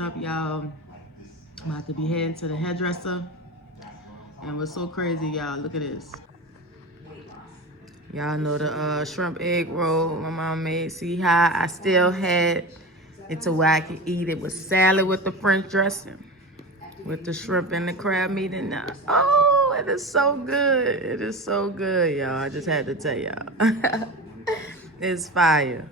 up, y'all? I'm about to be heading to the hairdresser. And what's so crazy, y'all, look at this. Y'all know the shrimp egg roll my mom made. See how I still had it to where I could eat it with salad with the French dressing, with the shrimp and the crab meat in there. Oh, it is so good. It is so good, y'all. I just had to tell y'all. It's fire.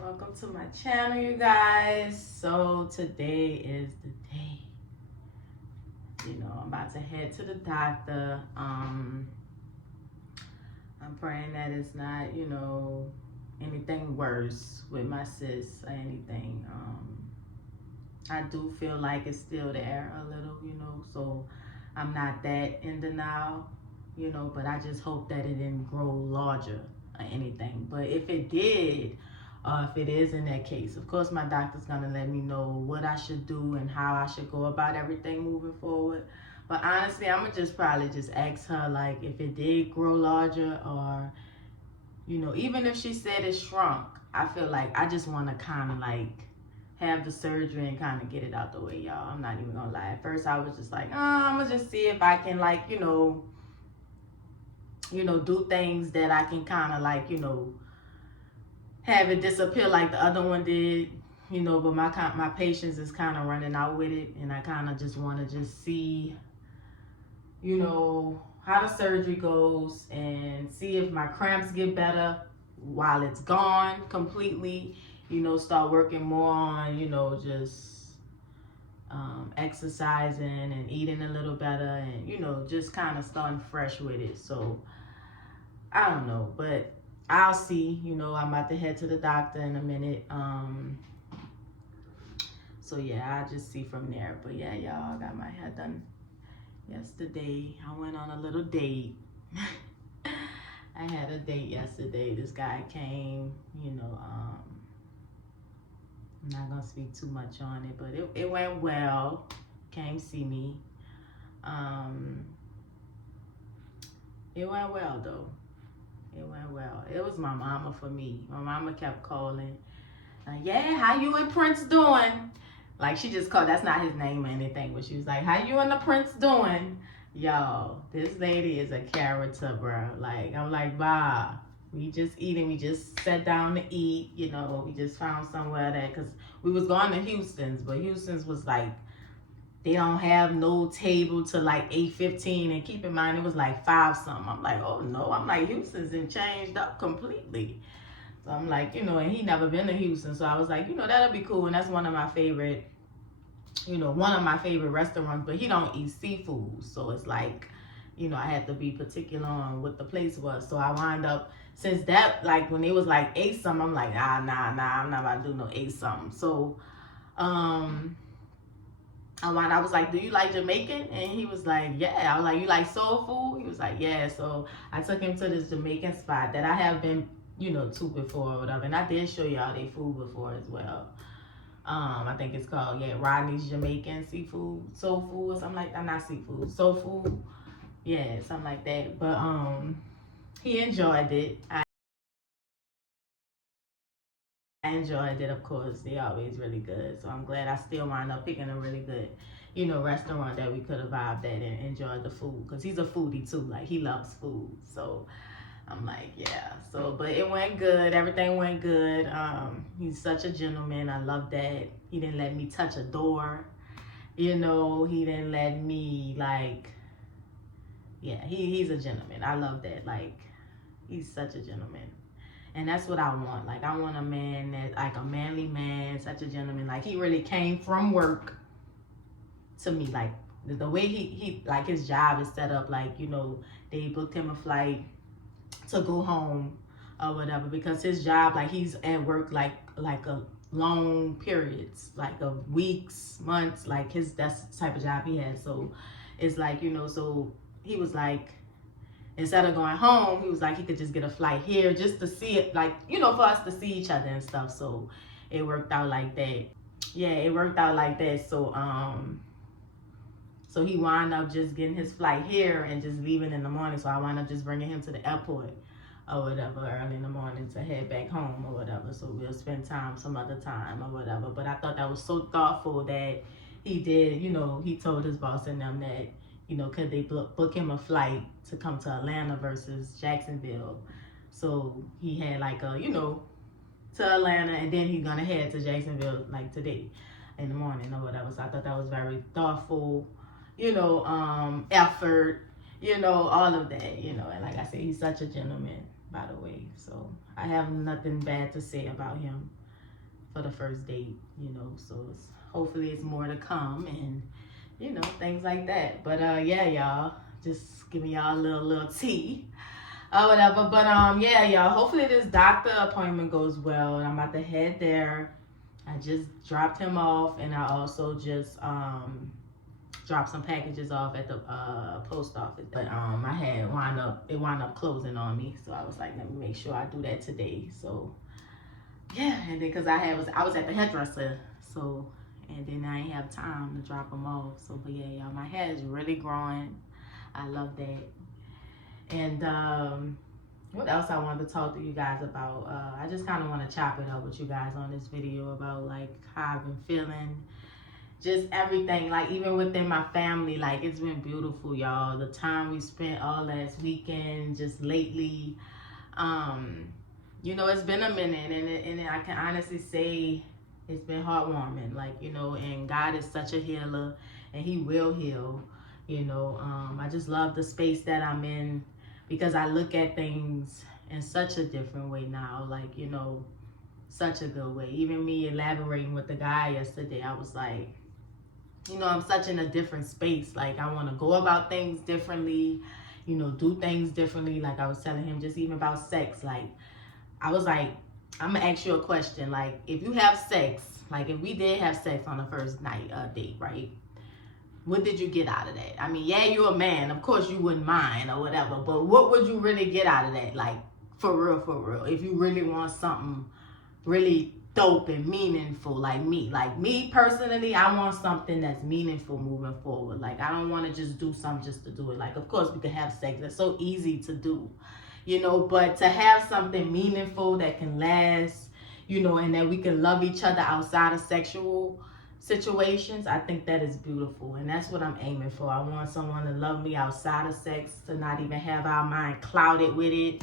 Welcome to my channel, you guys. So today is the day. You know, I'm about to head to the doctor. I'm praying that it's not, you know, anything worse with my cyst or anything. I do feel like it's still there a little, you know, so I'm not that in denial, you know, but I just hope that it didn't grow larger or anything. But if it did, if it is in that case, of course my doctor's gonna let me know what I should do and how I should go about everything moving forward. But honestly, I'm gonna just probably just ask her, like, if it did grow larger, or, you know, even if she said it shrunk, I feel like I just want to kind of like have the surgery and kind of get it out the way, y'all. I'm not even gonna lie. At first I was just like, I'm gonna just see if I can, like, you know, do things that I can kind of like, you know, have it disappear like the other one did, you know. But my patience is kind of running out with it, and I kind of just want to just see, you know, how the surgery goes and see if my cramps get better while it's gone completely. You know, start working more on, you know, just exercising and eating a little better, and, you know, just kind of starting fresh with it. So I don't know, but I'll see. You know, I'm about to head to the doctor in a minute. So yeah, I'll just see from there. But yeah, y'all, I got my hair done yesterday. I went on a little date. I had a date yesterday. This guy came, you know, I'm not gonna speak too much on it, but it went well. Came see me. It went well though. It went well. It was my mama for me. My mama kept calling. Yeah, how you and Prince doing? Like, she just called, that's not his name or anything, but she was like, how you and the Prince doing? Yo, this lady is a character, bro. Like, I'm like, bah, we just eating. We just sat down to eat, you know. We just found somewhere that, because we was going to Houston's, but Houston's was like, they don't have no table till like 8:15, and keep in mind it was like 5 something. I'm like, oh no. I'm like, Houston's and changed up completely. So I'm like, you know, and he never been to Houston, so I was like, you know, that'll be cool. And that's one of my favorite, you know, one of my favorite restaurants. But he don't eat seafood, so it's like, you know, I had to be particular on what the place was. So I wind up, since that, like, when it was like 8 something, I'm like, nah, I'm not about to do no 8 something. So I was like, do you like Jamaican? And he was like, yeah. I was like, you like soul food? He was like, yeah. So I took him to this Jamaican spot that I have been, you know, to before or whatever. And I did show y'all their food before as well. I think it's called, yeah, Rodney's Jamaican Seafood, Soul Food, or something like that. Not seafood, soul food. Yeah, something like that. But he enjoyed it. I enjoyed it, of course. They always really good. So I'm glad I still wound up picking a really good, you know, restaurant that we could have vibed at and enjoyed the food. Because he's a foodie too. Like, he loves food. So I'm like, yeah. So, but it went good. Everything went good. He's such a gentleman. I love that. He didn't let me touch a door. You know, he didn't let me, like, yeah, he's a gentleman. I love that. Like, he's such a gentleman. And that's what I want. Like, I want a man that, like, a manly man, such a gentleman. Like, he really came from work to me. Like, the way he like, his job is set up, like, you know, they booked him a flight to go home or whatever, because his job, like, he's at work like a long periods, like of weeks, months. Like, that's the type of job he has. So it's like, you know, so he was like, instead of going home, he was like, he could just get a flight here just to see it, like, you know, for us to see each other and stuff. So it worked out like that. Yeah, it worked out like that. So so he wound up just getting his flight here and just leaving in the morning. So I wound up just bringing him to the airport or whatever early in the morning to head back home or whatever. So we'll spend time some other time or whatever. But I thought that was so thoughtful that he did, you know, he told his boss and them that, you know, could they book him a flight to come to Atlanta versus Jacksonville. So he had like a, you know, to Atlanta, and then he's gonna head to Jacksonville like today in the morning or whatever. So I thought that was very thoughtful, you know, effort, you know, all of that, you know. And like I said, he's such a gentleman, by the way. So I have nothing bad to say about him for the first date, you know. So hopefully it's more to come, and you know, things like that. But yeah, y'all, just giving y'all a little tea or whatever. But yeah, y'all, hopefully this doctor appointment goes well, and I'm about to head there. I just dropped him off, and I also just dropped some packages off at the post office. But I had wound up closing on me, so I was like, let me make sure I do that today. So yeah, and then because I was at the hairdresser, so, and then I ain't have time to drop them off. So but yeah, y'all, my hair is really growing. I love that. And what else I wanted to talk to you guys about? I just kind of want to chop it up with you guys on this video about like how I've been feeling, just everything, like even within my family. Like it's been beautiful, y'all. The time we spent all last weekend, just lately, you know, it's been a minute, and I can honestly say it's been heartwarming. Like, you know, and God is such a healer, and He will heal. You know, I just love the space that I'm in, because I look at things in such a different way now, like, you know, such a good way. Even me elaborating with the guy yesterday, I was like, you know, I'm such in a different space. Like, I want to go about things differently, you know, do things differently. Like I was telling him, just even about sex. Like, I was like, I'm going to ask you a question. Like, if you have sex, like if we did have sex on the first night date, right? What did you get out of that? I mean, yeah, you're a man. Of course, you wouldn't mind or whatever. But what would you really get out of that? Like, for real. If you really want something really dope and meaningful, like me personally, I want something that's meaningful moving forward. Like, I don't want to just do something just to do it. Like, of course, we could have sex. That's so easy to do, you know. But to have something meaningful that can last, you know, and that we can love each other outside of sexual situations, I think that is beautiful, and that's what I'm aiming for. I want someone to love me outside of sex, to not even have our mind clouded with it,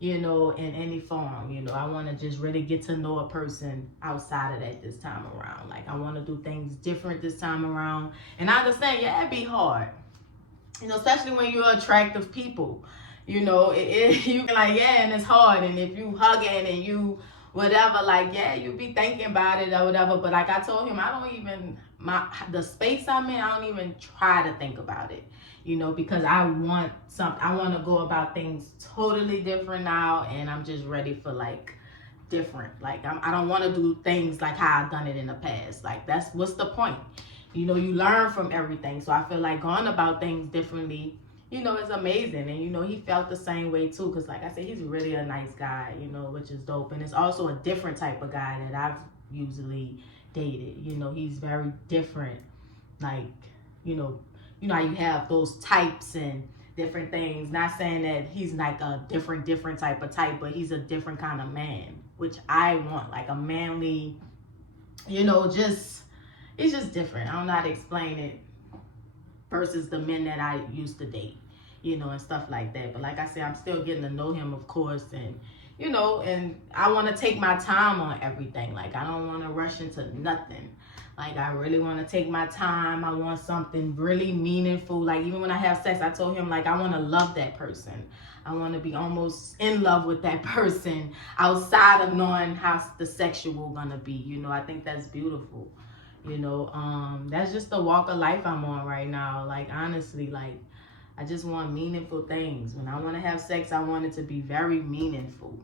you know, in any form. You know, I want to just really get to know a person outside of that this time around. Like, I want to do things different this time around, and I understand, yeah, it'd be hard, you know, especially when you're attractive people. You know, you like, yeah, and it's hard, and if you hugging and you whatever, like, yeah, you be thinking about it or whatever. But like I told him, I don't even, the space I'm in, I don't even try to think about it, you know, because I want to go about things totally different now, and I'm just ready for like different. Like, I don't want to do things like how I've done it in the past. Like, that's, what's the point? You know, you learn from everything. So I feel like going about things differently, you know, it's amazing. And, you know, he felt the same way too. Because like I said, he's really a nice guy, you know, which is dope. And it's also a different type of guy that I've usually dated. You know, he's very different. Like, you know how you have those types and different things. Not saying that he's like a different type of type, but he's a different kind of man, which I want. Like a manly, you know, just, it's just different. I don't know how to explain it versus the men that I used to date, you know, and stuff like that. But like I said, I'm still getting to know him, of course, and, you know, and I want to take my time on everything. Like, I don't want to rush into nothing. Like, I really want to take my time. I want something really meaningful. Like, even when I have sex, I told him, like, I want to love that person. I want to be almost in love with that person outside of knowing how the sexual gonna be. You know, I think that's beautiful. You know, that's just the walk of life I'm on right now. Like, honestly, like, I just want meaningful things. When I want to have sex, I want it to be very meaningful,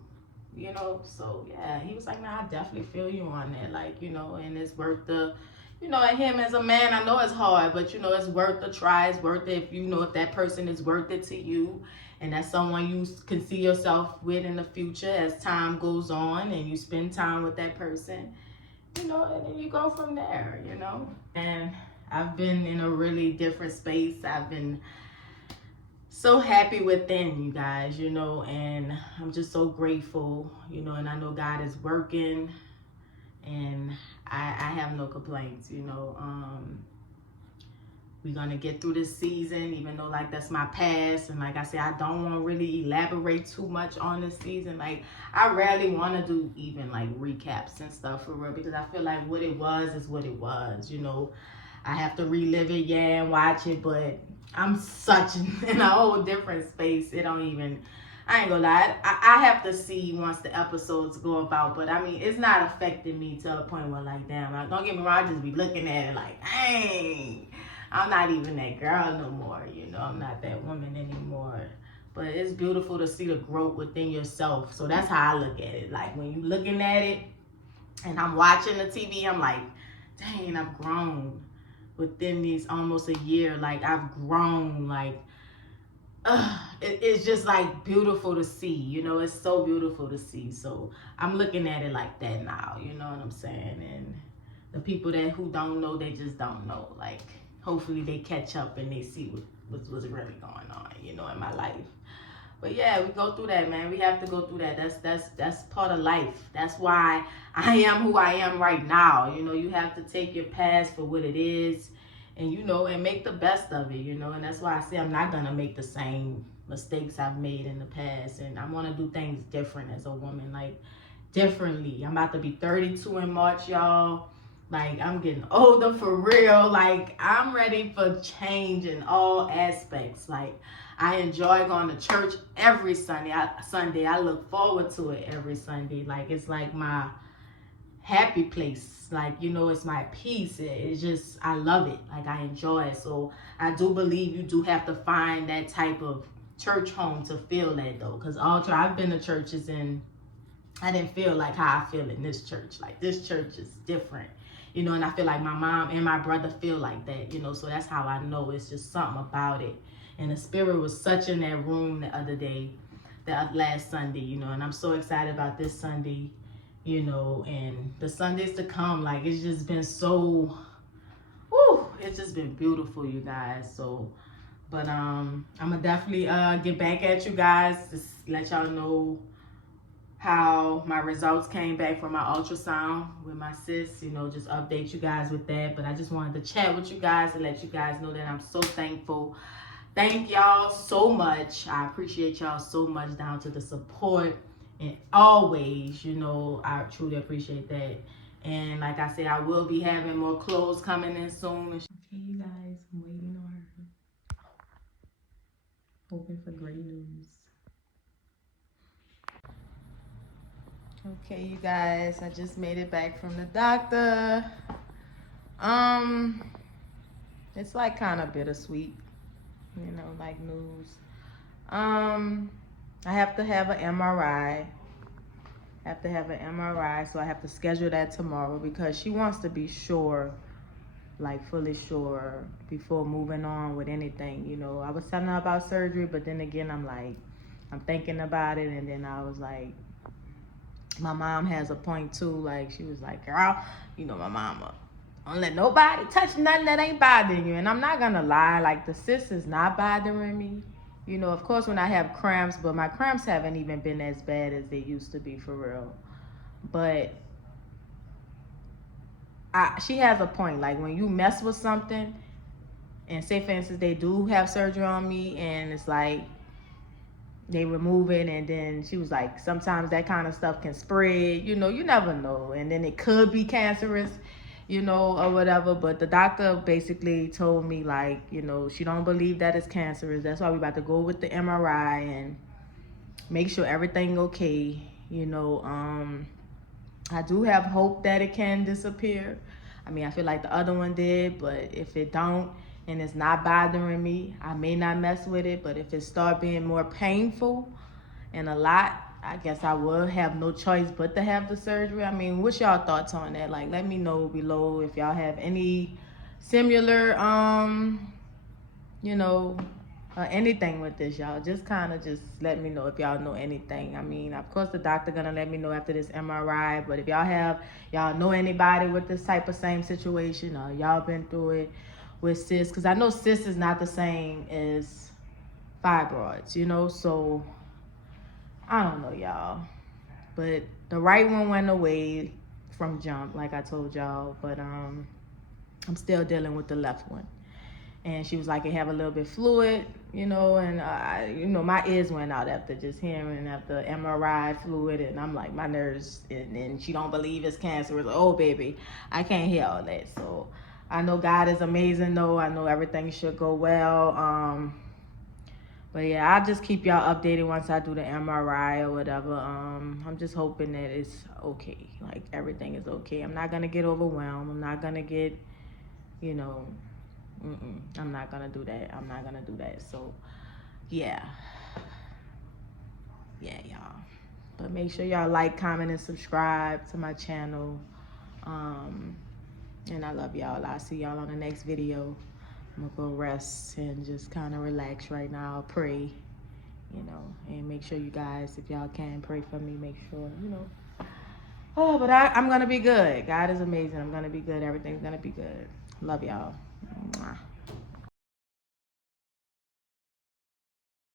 you know. So yeah, he was like, nah, I definitely feel you on that. Like, you know, and it's worth the, you know, and him as a man, I know it's hard, but, you know, it's worth the try. It's worth it if, you know, if that person is worth it to you, and that's someone you can see yourself with in the future as time goes on and you spend time with that person, you know, and then you go from there, you know. And I've been in a really different space. I've been so happy within, you guys, and I'm just so grateful, and I know God is working, and I have no complaints, we're gonna get through this season, even though like that's my past, and like I said, I don't want to really elaborate too much on this season. Like I rarely want to do even like recaps and stuff for real, because I feel like what it was is what it was. I have to relive it, yeah, and watch it, but I'm such in a whole different space. It don't even. I ain't gonna lie. I have to see once the episodes go about, but I mean, it's not affecting me to a point where like, damn, like, don't get me wrong, I just be looking at it like, dang. I'm not even that girl no more, I'm not that woman anymore. But it's beautiful to see the growth within yourself. So that's how I look at it. Like when you looking at it and I'm watching the TV, I'm like, dang, I've grown within these almost a year. Like I've grown, like, it's just like beautiful to see, it's so beautiful to see. So I'm looking at it like that now, you know what I'm saying? And the people who don't know, they just don't know. Like, hopefully they catch up and they see what's really going on, in my life. But yeah, we go through that, man. We have to go through that. That's part of life. That's why I am who I am right now. You have to take your past for what it is, and and make the best of it, and that's why I say I'm not gonna make the same mistakes I've made in the past, and I want to do things different as a woman, like differently. I'm about to be 32 in March, y'all. Like, I'm getting older for real. Like, I'm ready for change in all aspects. Like, I enjoy going to church every Sunday. I look forward to it every Sunday. Like, it's like my happy place. Like, it's my peace. It's just, I love it. Like, I enjoy it. So, I do believe you do have to find that type of church home to feel that, though. Because I've been to churches and I didn't feel like how I feel in this church. Like, this church is different. And I feel like my mom and my brother feel like that, so that's how I know. It's just something about it. And the spirit was such in that room the other day, that last Sunday, and I'm so excited about this Sunday, and the Sundays to come. Like, it's just been so, it's just been beautiful, you guys. So, but I'm gonna definitely get back at you guys to let y'all know how my results came back from my ultrasound with my sis, just update you guys with that. But I just wanted to chat with you guys and let you guys know that I'm so thankful. Thank y'all so much. I appreciate y'all so much, down to the support and always, I truly appreciate that. And like I said, I will be having more clothes coming in soon. Okay, you guys, I'm waiting on her. Hoping for great news. Okay, you guys, I just made it back from the doctor. It's like kind of bittersweet, like news. I have to have an MRI. So I have to schedule that tomorrow because she wants to be sure, like fully sure, before moving on with anything. I was telling her about surgery, but then again, I'm thinking about it, and then I was like, my mom has a point too. Like, she was like, girl, my mama, don't let nobody touch nothing that ain't bothering you. And I'm not gonna lie, like, the cyst is not bothering me. Of course, when I have cramps, but my cramps haven't even been as bad as they used to be, for real. But she has a point. Like, when you mess with something, and say for instance they do have surgery on me, and it's like they remove it, and then she was like, sometimes that kind of stuff can spread, you never know, and then it could be cancerous, or whatever. But the doctor basically told me, like, she don't believe that it's cancerous. That's why we about to go with the MRI and make sure everything okay. I do have hope that it can disappear. I mean, I feel like the other one did, but if it don't, and it's not bothering me, I may not mess with it. But if it start being more painful and a lot, I guess I will have no choice but to have the surgery. I mean, what's y'all thoughts on that? Like, let me know below if y'all have any similar, anything with this, y'all. Just let me know if y'all know anything. I mean, of course, the doctor gonna let me know after this MRI. But if y'all know anybody with this type of same situation, or y'all been through it with cis, because I know cis is not the same as fibroids, you know. So I don't know, y'all, but the right one went away from jump, like I told y'all, but I'm still dealing with the left one. And she was like, it have a little bit fluid, you know, and my ears went out after just hearing after MRI fluid, and I'm like, my nerves, and she don't believe it's cancerous. Oh, baby, I can't hear all that. So I know God is amazing, though. I know everything should go well. But yeah, I'll just keep y'all updated once I do the MRI or whatever. I'm just hoping that it's okay. Like, everything is okay. I'm not going to get overwhelmed. I'm not going to get, you know, I'm not going to do that. I'm not going to do that. So, yeah. Yeah, y'all. But make sure y'all like, comment, and subscribe to my channel. And I love y'all. I'll see y'all on the next video. I'm gonna go rest and just kind of relax right now, pray, you know, and make sure you guys, if y'all can, pray for me, make sure, you know. Oh, but I'm gonna be good. God is amazing. I'm gonna be good. Everything's gonna be good. Love y'all. Mwah.